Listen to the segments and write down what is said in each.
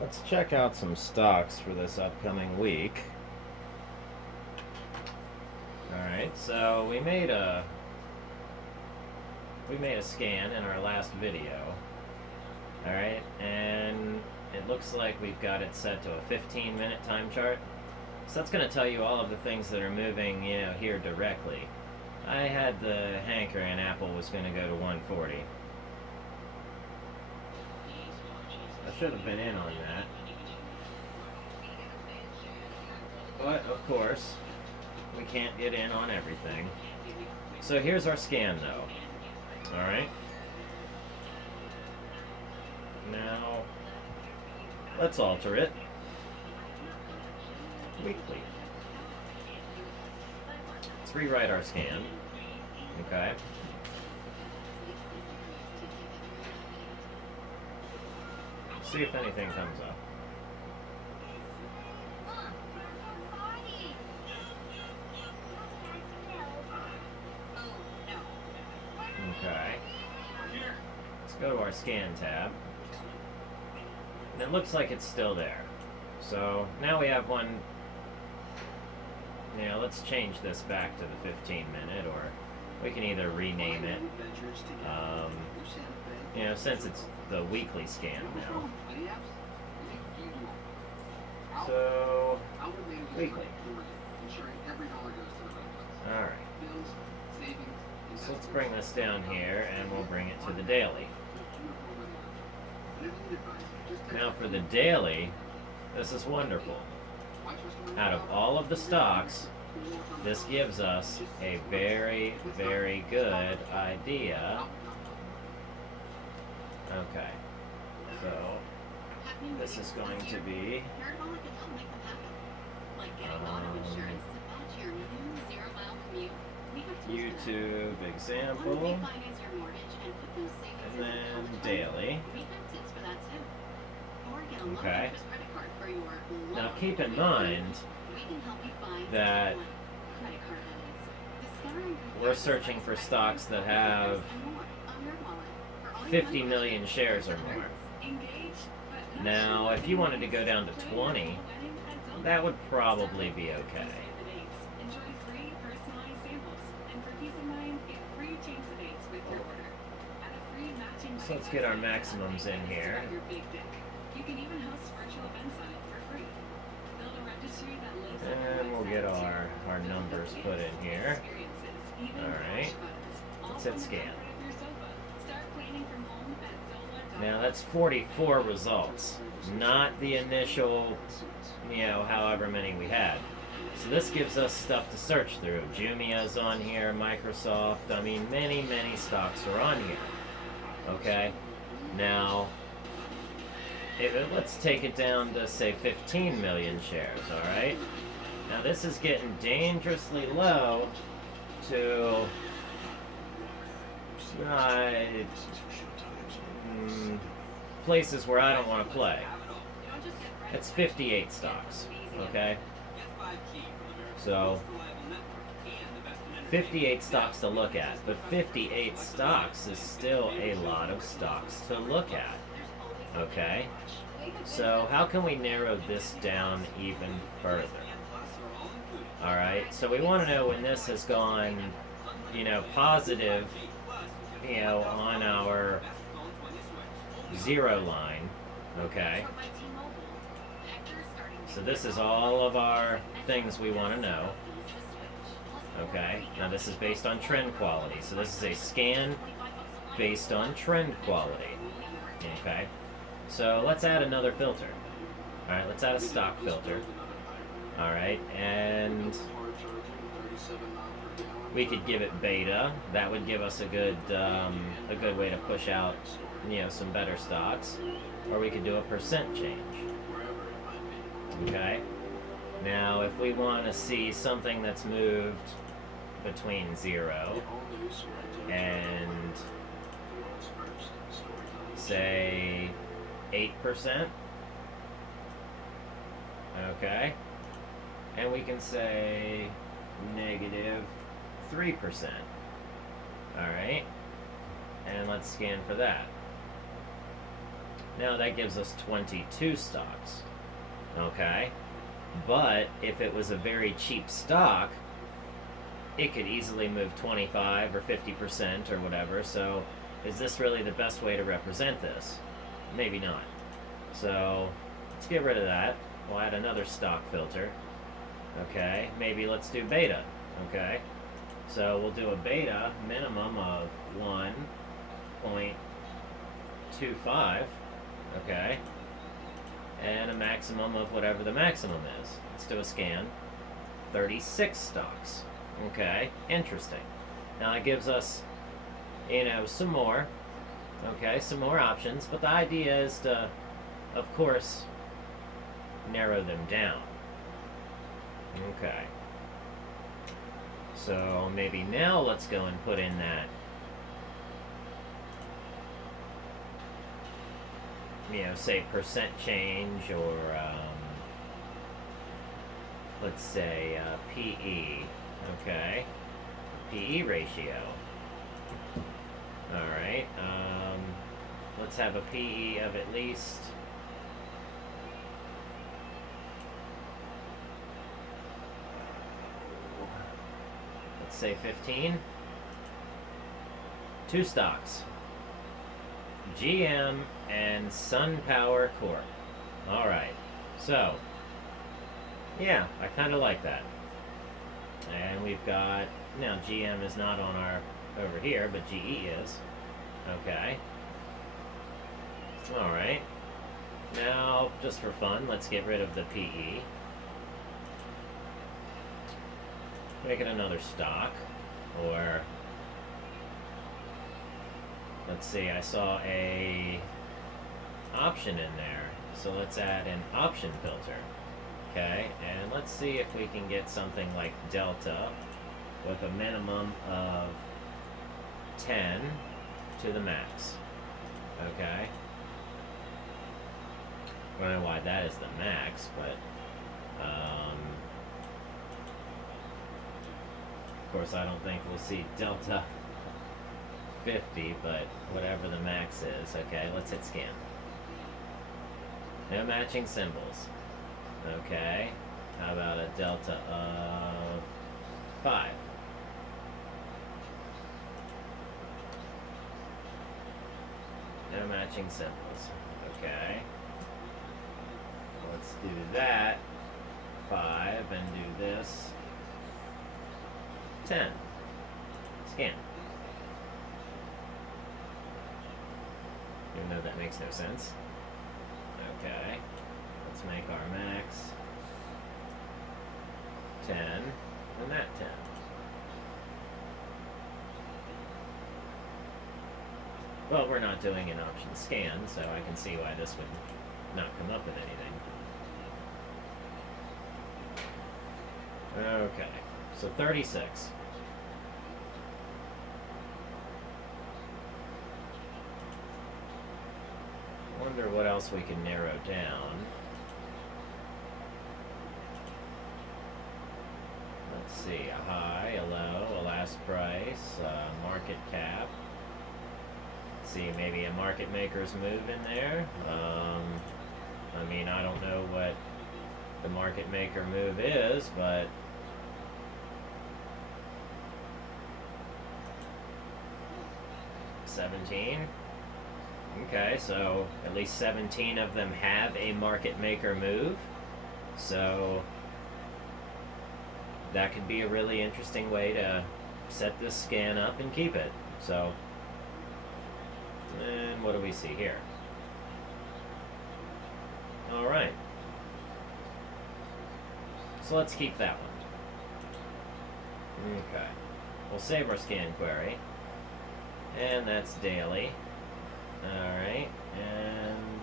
Let's check out some stocks for this upcoming week. Alright, so we made a scan in our last video. Alright, and it looks like we've got it set to a 15-minute time chart. So that's going to tell you all of the things that are moving, here directly. I had the hankering Apple was going to go to 140. I should have been in on that. But, of course, we can't get in on everything. So here's our scan, though. Alright? Now, let's alter it. Weekly. Let's rewrite our scan. Okay. See if anything comes up. Okay. Let's go to our scan tab. And it looks like it's still there. So now we have one. Let's change this back to the 15-minute, or we can either rename it. Since it's the weekly scan now. So, weekly. Alright. So let's bring this down here and we'll bring it to the daily. Now for the daily, this is wonderful. Out of all of the stocks, this gives us a very, very good idea. Okay, so this is going to be YouTube example, and then daily. Okay. Now keep in mind that we're searching for stocks that have 50 million shares or more. Now, if you wanted to go down to 20, that would probably be okay. So let's get our maximums in here. And we'll get our numbers put in here. Alright. Let's hit scan. Now that's 44 results, not the initial, however many we had. So this gives us stuff to search through. Jumia's on here, Microsoft, many, many stocks are on here. Okay? Now, let's take it down to, say, 15 million shares, alright? Now this is getting dangerously low to places where I don't want to play. It's 58 stocks, okay? So, 58 stocks to look at, but 58 stocks is still a lot of stocks to look at, okay? So, how can we narrow this down even further? Alright, so we want to know when this has gone, positive, on our zero line, okay? So this is all of our things we want to know, okay? Now this is based on trend quality, so this is a scan based on trend quality, okay? So let's add another filter. Alright, let's add a stock filter. Alright, and we could give it beta. That would give us a good way to push out, some better stocks. Or we could do a percent change. Okay? Now, if we want to see something that's moved between 0 and, say, 8%. Okay? And we can say negative 3%. Alright? And let's scan for that. Now that gives us 22 stocks. Okay? But if it was a very cheap stock, it could easily move 25 or 50% or whatever. So is this really the best way to represent this? Maybe not. So let's get rid of that. We'll add another stock filter. Okay, maybe let's do beta. Okay, so we'll do a beta minimum of 1.25. Okay, and a maximum of whatever the maximum is. Let's do a scan. 36 stocks. Okay, interesting. Now it gives us, some more. Okay, some more options, but the idea is to, of course, narrow them down. Okay. So maybe now let's go and put in that, say percent change, or let's say PE. Okay. PE ratio. Alright. Let's have a PE of at least, let's say 15. 2 stocks. GM and SunPower Corp. Alright. So, yeah, I kind of like that. And we've got, now GM is not on our, over here, but GE is. Okay. Alright. Now, just for fun, let's get rid of the PE. Make it another stock. Or, let's see, I saw a option in there. So let's add an option filter. Okay, and let's see if we can get something like delta with a minimum of 10 to the max. Okay. I don't know why that is the max, but of course I don't think we'll see delta 50, but whatever the max is. Okay, let's hit scan. No matching symbols. Okay, how about a delta of 5? No matching symbols. Okay. Let's do that. 5, and do this. 10. Scan. Even though that makes no sense. Okay. Let's make our max 10, and that 10. Well, we're not doing an option scan, so I can see why this would not come up with anything. Okay, so 36. Wonder what else we can narrow down. Let's see, a high, a low, a last price, market cap. Let's see, maybe a market maker's move in there. I mean, I don't know what the market maker move is, but $17. Okay, so at least 17 of them have a market maker move. So that could be a really interesting way to set this scan up and keep it. So, and what do we see here? Alright. So let's keep that one. Okay. We'll save our scan query. And that's daily. Alright, and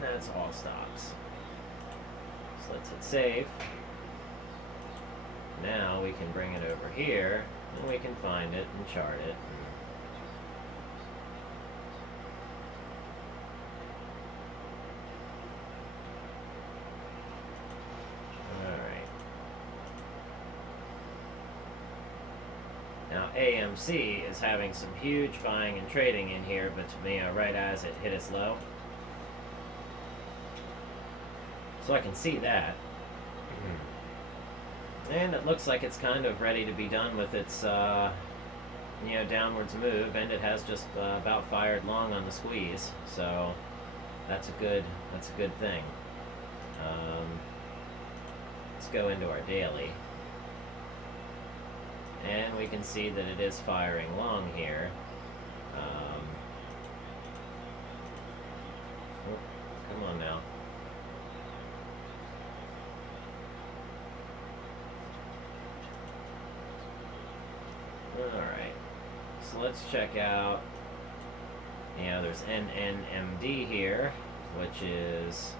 that's all stocks. So let's hit save. Now we can bring it over here, and we can find it and chart it. Alright. AMC is having some huge buying and trading in here, but right as it hit its low. So I can see that. And it looks like it's kind of ready to be done with its downwards move, and it has just about fired long on the squeeze. So that's a good thing. Let's go into our daily. And we can see that it is firing long here. Oh, come on now. Alright. So let's check out. There's Nnmd here, which is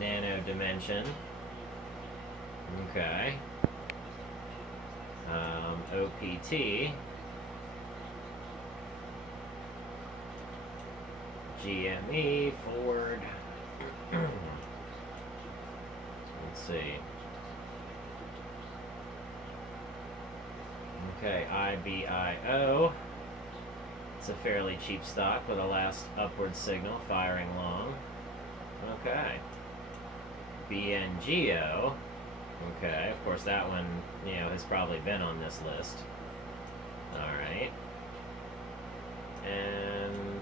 nano dimension. Okay. OPT, GME, Ford. Let's see. Okay, IBIO. It's a fairly cheap stock with a last upward signal firing long. Okay. Bngo. Okay, of course that one, has probably been on this list. Alright. And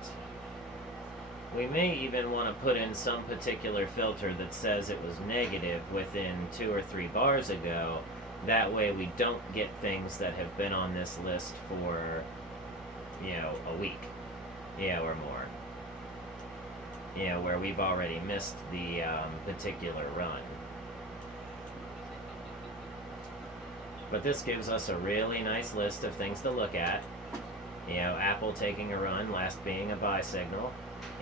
we may even want to put in some particular filter that says it was negative within 2 or 3 bars ago. That way we don't get things that have been on this list for, a week, or more. Where we've already missed the particular run. But this gives us a really nice list of things to look at. Apple taking a run, last being a buy signal.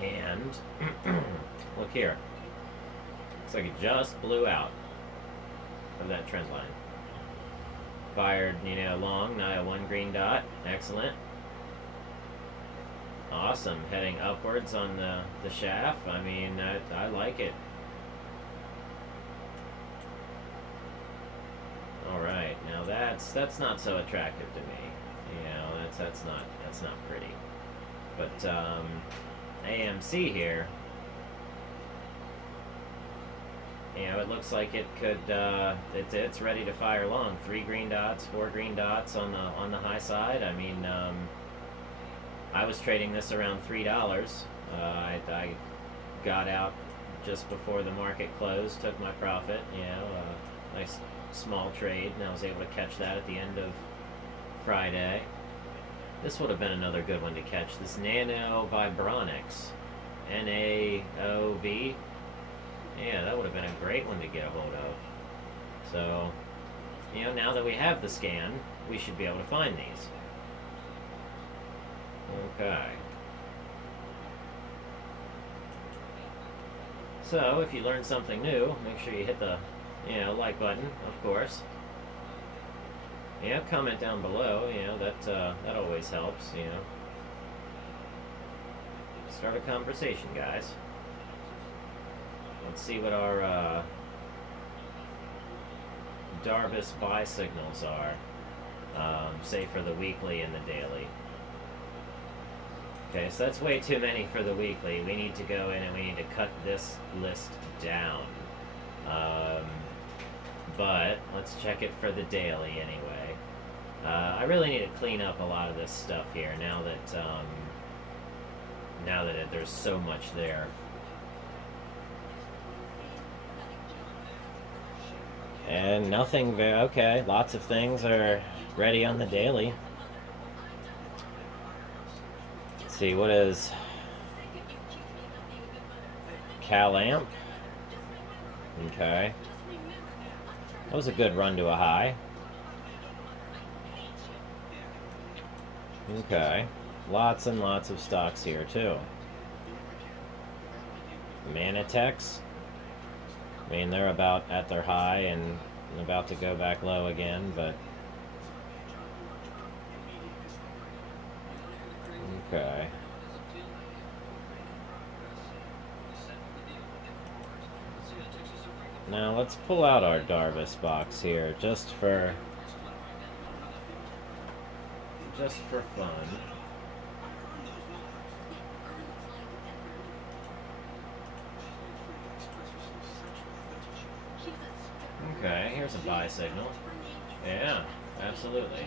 And look here. Looks like it just blew out of that trend line. Fired, long, now 1 green dot. Excellent. Awesome. Heading upwards on the shaft. I mean, I like it. Alright, now that's not so attractive to me. That's not pretty. But AMC here, it looks like it could it's ready to fire long. 3 green dots, 4 green dots on the high side. I mean, I was trading this around $3. I got out just before the market closed, took my profit, nice small trade, and I was able to catch that at the end of Friday. This would have been another good one to catch. This Naov, Naov. Yeah, that would have been a great one to get a hold of. So, now that we have the scan, we should be able to find these. Okay. So, if you learned something new, make sure you hit the like button, of course. Comment down below, that always helps, Start a conversation, guys. Let's see what our Darvis buy signals are, say for the weekly and the daily. Okay, so that's way too many for the weekly. We need to go in and we need to cut this list down. But let's check it for the daily anyway. I really need to clean up a lot of this stuff here now that there's so much there. And nothing okay, lots of things are ready on the daily. Let's see, what is CalAmp? Okay. That was a good run to a high. Okay. Lots and lots of stocks here, too. Manitex. I mean, they're about at their high and about to go back low again, but... Okay. Now let's pull out our Darvis box here, just for just for fun. Okay, here's a buy signal. Yeah, absolutely.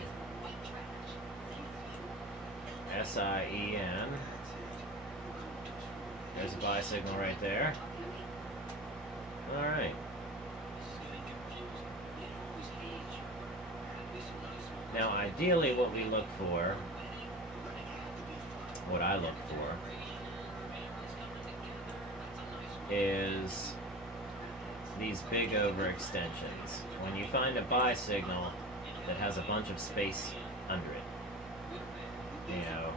SIEN. There's a buy signal right there. Alright. Now, ideally what we look for, what I look for, is these big overextensions. When you find a buy signal that has a bunch of space under it, you know,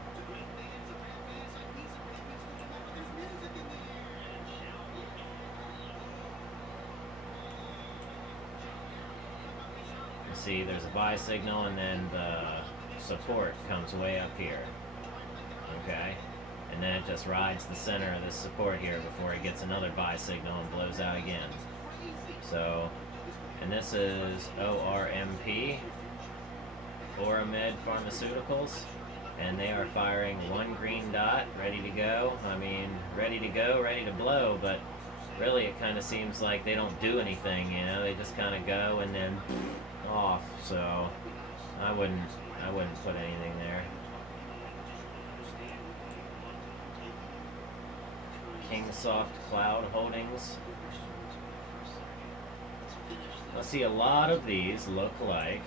you see there's a buy signal and then the support comes way up here, okay? And then it just rides the center of this support here before it gets another buy signal and blows out again. So, and this is ORMP, Nnmd Pharmaceuticals, and they are firing one green dot, ready to go. I mean, ready to go, ready to blow, but really it kind of seems like they don't do anything, you know, they just kind of go and then off, so I wouldn't put anything there. Kingsoft Cloud Holdings. I see a lot of these look like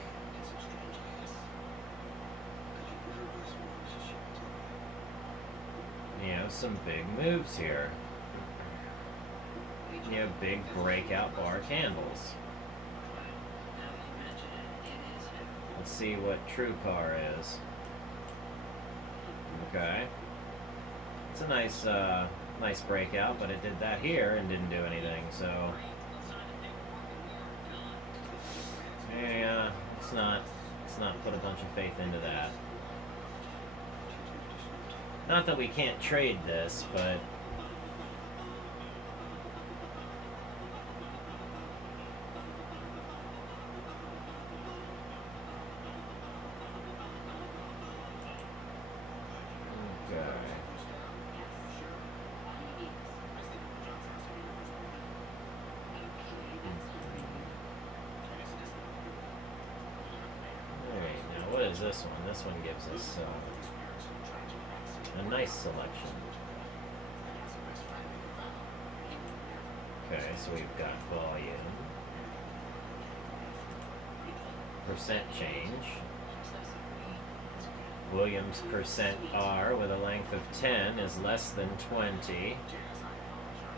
some big moves here. Big breakout bar candles. Let's see what True Car is. Okay. It's a nice breakout, but it did that here and didn't do anything, so yeah, let's not put a bunch of faith into that. Not that we can't trade this, but this one. This one gives us a nice selection. Okay, so we've got volume, percent change, Williams percent R with a length of 10 is less than 20.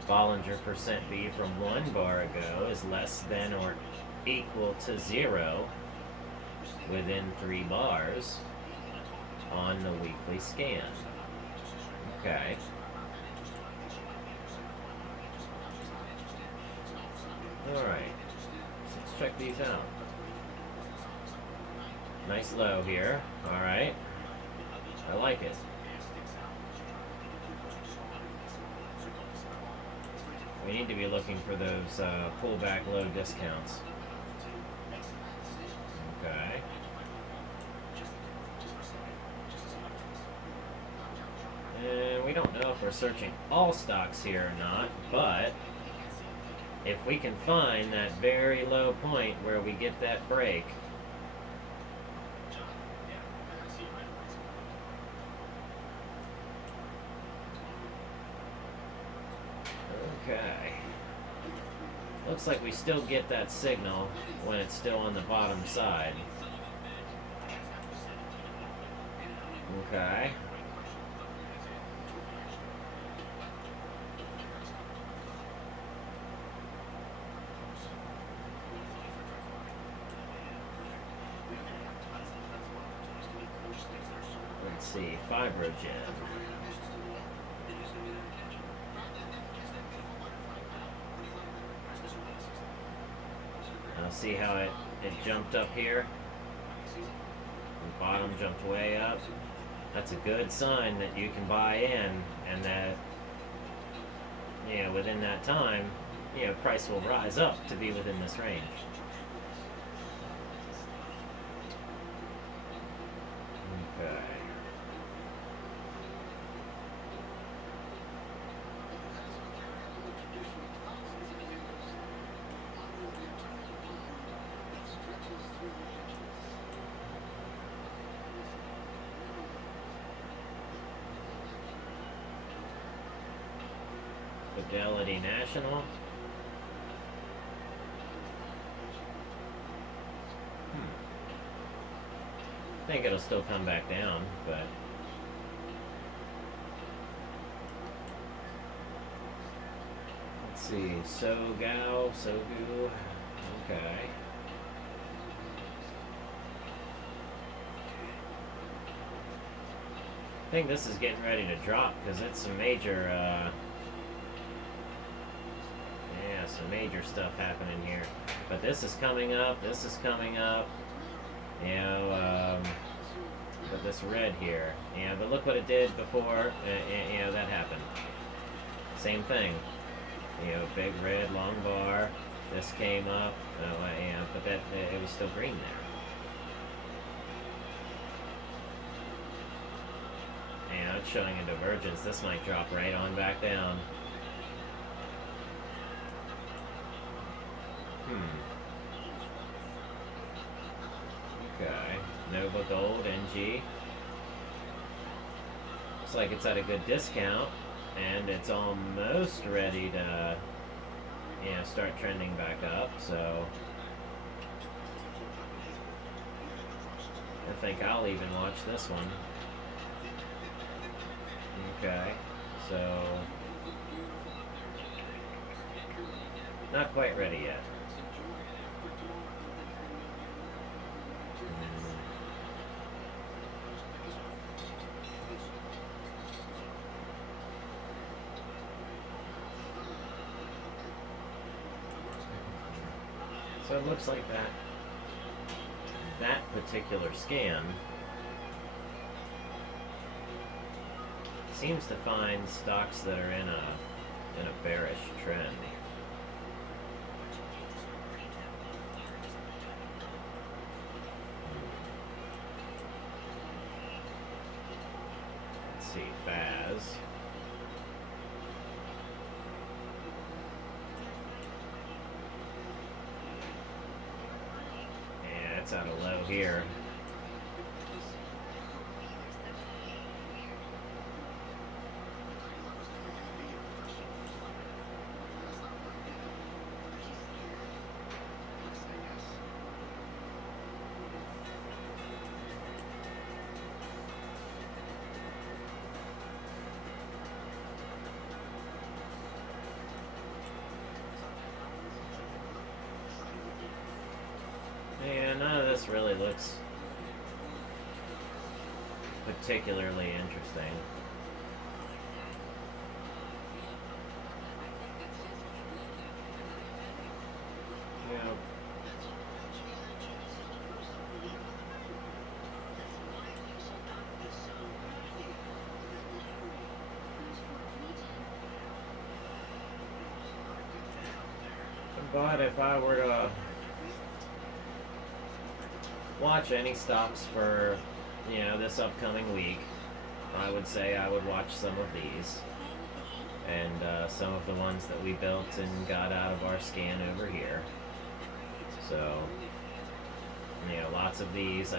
Bollinger percent B from 1 bar ago is less than or equal to 0 within 3 bars on the weekly scan. Okay. Alright. So let's check these out. Nice low here. Alright. I like it. We need to be looking for those pullback low discounts. Okay. And we don't know if we're searching all stocks here or not, but if we can find that very low point where we get that break, okay. Looks like we still get that signal when it's still on the bottom side. Okay. Let's see, Fibrogen. Now see how it jumped up here? The bottom jumped way up. That's a good sign that you can buy in, and that, within that time, price will rise up to be within this range. Okay. Fidelity National. I think it'll still come back down, but let's see. Sogu. Okay. I think this is getting ready to drop because it's some major, some major stuff happening here. But this is coming up. This is coming up. You know, but this red here. Yeah, but look what it did before. You know, that happened. Same thing. You know, big red long bar. This came up. Yeah, but that it was still green there. Yeah, it's showing a divergence. This might drop right on back down. Okay. Nova Gold, NG. Looks like it's at a good discount, and it's almost ready to, you know, start trending back up, so I think I'll even watch this one. Okay, so not quite ready yet. So it looks like that particular scan seems to find stocks that are in a bearish trend. Let's see, FAS. Yeah, it's at a low here. Yeah, none of this really looks particularly interesting. You know, but if I were to watch any stocks for, you know, this upcoming week, I would say I would watch some of these and some of the ones that we built and got out of our scan over here. So, you know, lots of these,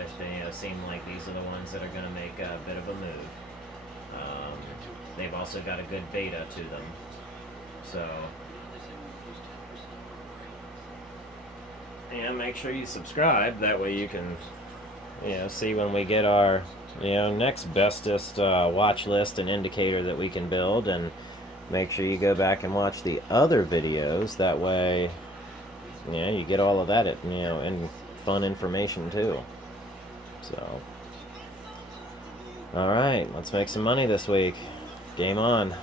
seem like these are the ones that are going to make a bit of a move. They've also got a good beta to them. So, and make sure you subscribe. That way you can, you know, see when we get our, you know, next bestest watch list and indicator that we can build. And make sure you go back and watch the other videos. That way, you know, you get all of that, you know, and fun information too. So, all right, let's make some money this week. Game on.